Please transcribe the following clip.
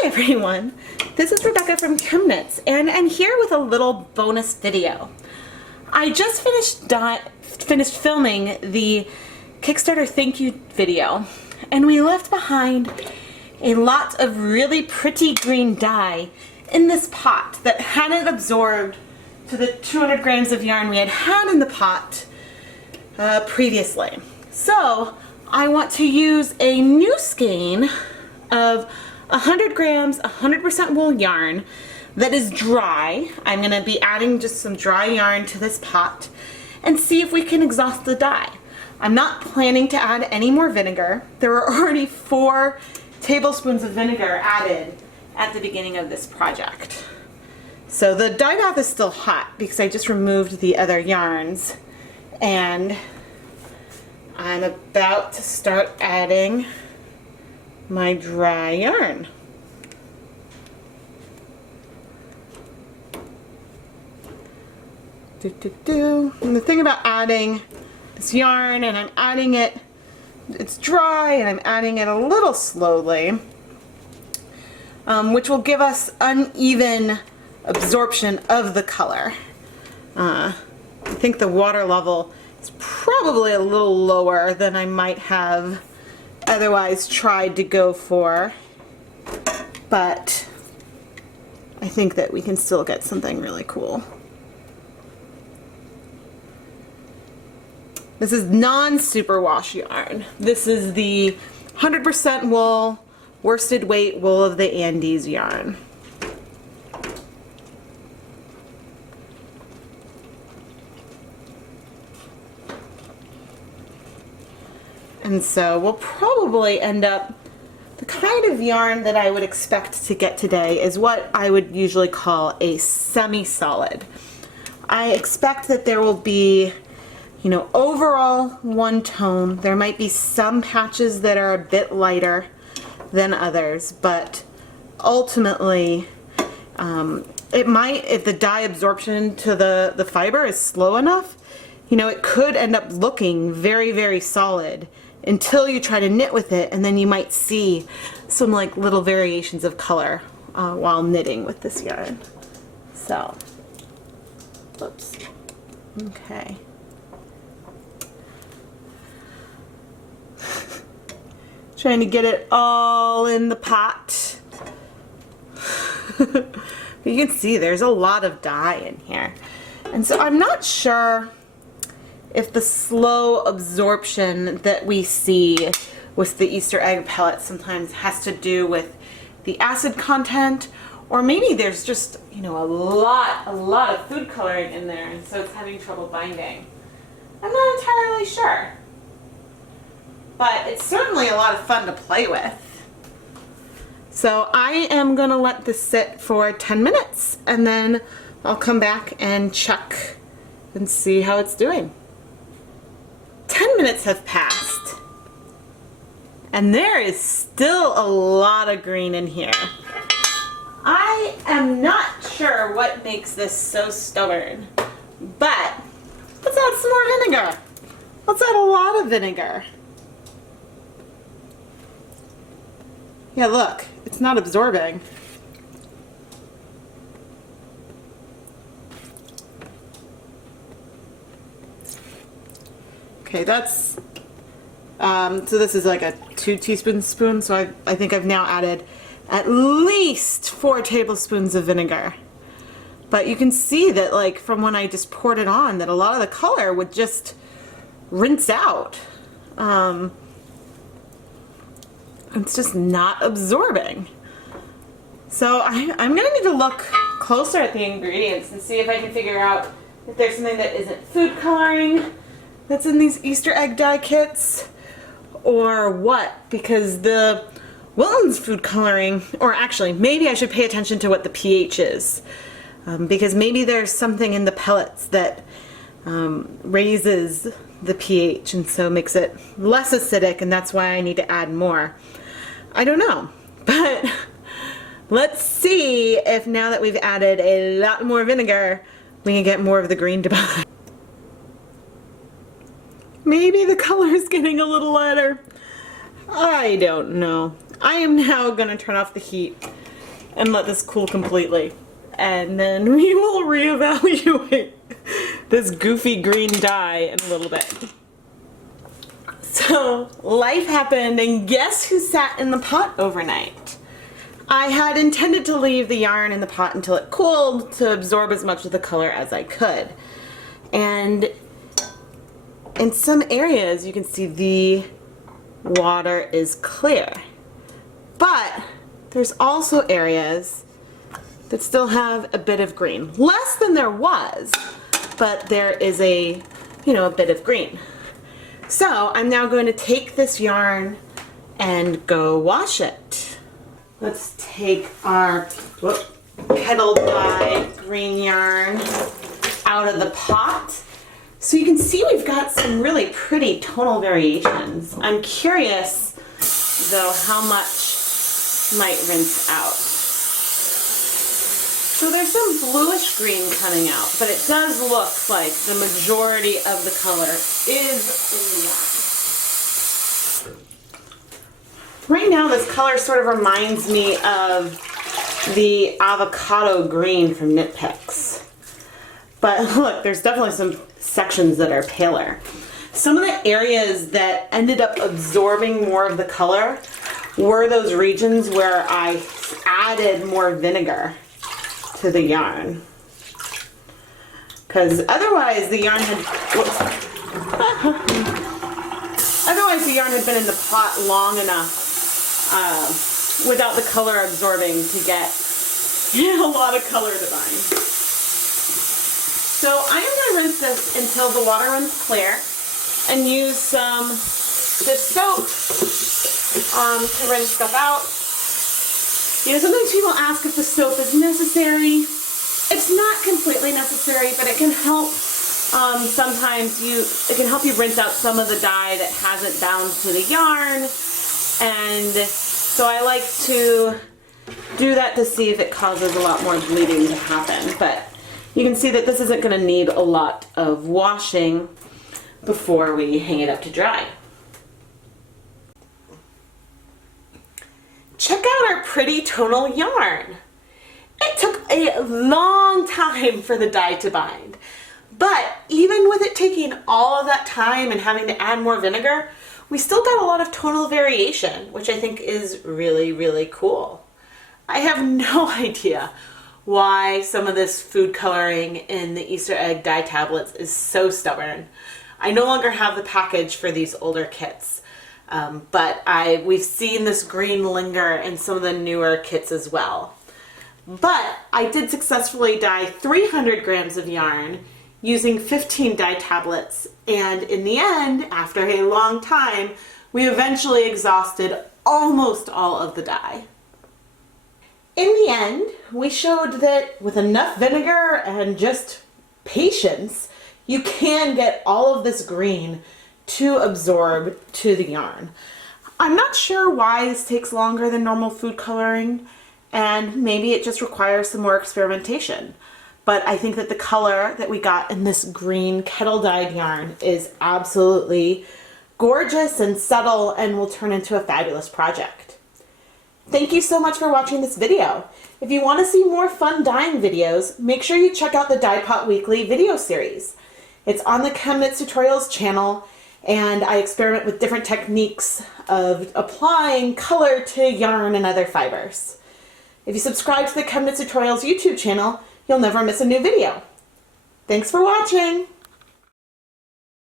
Hi everyone, this is Rebecca from ChemKnits, and I'm here with a little bonus video. I just finished filming the Kickstarter thank you video, and we left behind a lot of really pretty green dye in this pot that hadn't absorbed to the 200 grams of yarn we had in the pot previously. So I want to use a new skein of 100 grams 100% wool yarn that is dry. I'm going to be adding just some dry yarn to this pot and see if we can exhaust the dye. I'm not planning to add any more vinegar. There were already 4 tablespoons of vinegar added at the beginning of this project. So the dye bath is still hot because I just removed the other yarns, and I'm about to start adding my dry yarn. And the thing about adding this yarn, and I'm adding it, it's dry and I'm adding it a little slowly, which will give us uneven absorption of the color. I think the water level is probably a little lower than I might have otherwise tried to go for, but I think that we can still get something really cool. This is non-superwash yarn. This is the 100% wool, worsted weight wool of the Andes yarn. And so we'll probably end up, the kind of yarn that I would expect to get today is what I would usually call a semi-solid. I expect that there will be, you know, overall one tone. There might be some patches that are a bit lighter than others, but ultimately it might, if the dye absorption to the fiber is slow enough, you know, it could end up looking very, very solid until you try to knit with it, and then you might see some like little variations of color while knitting with this yarn. So, whoops. Okay. Trying to get it all in the pot. You can see there's a lot of dye in here. And so I'm not sure if the slow absorption that we see with the Easter egg pellets sometimes has to do with the acid content, or maybe there's just, you know, a lot of food coloring in there, and so it's having trouble binding. I'm not entirely sure, but it's certainly a lot of fun to play with. So I am gonna let this sit for 10 minutes, and then I'll come back and check and see how it's doing. 10 minutes have passed, and there is still a lot of green in here. I am not sure what makes this so stubborn, but let's add some more vinegar. Let's add a lot of vinegar. Yeah, look, it's not absorbing. Okay, that's, so this is like a 2 teaspoon, so I think I've now added at least 4 tablespoons of vinegar. But you can see that, like, from when I just poured it on, that a lot of the color would just rinse out. It's just not absorbing. So I'm gonna need to look closer at the ingredients and see if I can figure out if there's something that isn't food coloring that's in these Easter egg dye kits, or what, because the Wilton's food coloring, or actually maybe I should pay attention to what the pH is, because maybe there's something in the pellets that raises the pH and so makes it less acidic, and that's why I need to add more. I don't know, but let's see if now that we've added a lot more vinegar we can get more of the green to bind. Maybe the color is getting a little lighter. I don't know. I am now going to turn off the heat and let this cool completely. And then we will reevaluate this goofy green dye in a little bit. So life happened, and guess who sat in the pot overnight? I had intended to leave the yarn in the pot until it cooled to absorb as much of the color as I could. And in some areas you can see the water is clear. But there's also areas that still have a bit of green. Less than there was, but there is a bit of green. So I'm now going to take this yarn and go wash it. Let's take our Kettle dye green yarn out of the pot. So you can see we've got some really pretty tonal variations. I'm curious though how much might rinse out. So there's some bluish green coming out, but it does look like the majority of the color is white. Right now this color sort of reminds me of the avocado green from Knit Picks. But look, there's definitely some sections that are paler. Some of the areas that ended up absorbing more of the color were those regions where I added more vinegar to the yarn. Because otherwise the yarn had been in the pot long enough without the color absorbing to get a lot of color to bind. So I am going to rinse this until the water runs clear and use some dish soap to rinse stuff out. Sometimes people ask if the soap is necessary. It's not completely necessary, but it can help. It can help you rinse out some of the dye that hasn't bound to the yarn, and so I like to do that to see if it causes a lot more bleeding to happen. But you can see that this isn't going to need a lot of washing before we hang it up to dry. Check out our pretty tonal yarn. It took a long time for the dye to bind, but even with it taking all of that time and having to add more vinegar, we still got a lot of tonal variation, which I think is really, really cool. I have no idea why some of this food coloring in the Easter egg dye tablets is so stubborn. I no longer have the package for these older kits. But we've seen this green linger in some of the newer kits as well. But I did successfully dye 300 grams of yarn using 15 dye tablets, and in the end, after a long time, we eventually exhausted almost all of the dye. In the end, we showed that with enough vinegar and just patience, you can get all of this green to absorb to the yarn. I'm not sure why this takes longer than normal food coloring, and maybe it just requires some more experimentation. But I think that the color that we got in this green kettle dyed yarn is absolutely gorgeous and subtle and will turn into a fabulous project. Thank you so much for watching this video. If you want to see more fun dyeing videos, make sure you check out the Dye Pot Weekly video series. It's on the ChemKnits Tutorials channel, and I experiment with different techniques of applying color to yarn and other fibers. If you subscribe to the ChemKnits Tutorials YouTube channel, you'll never miss a new video. Thanks for watching!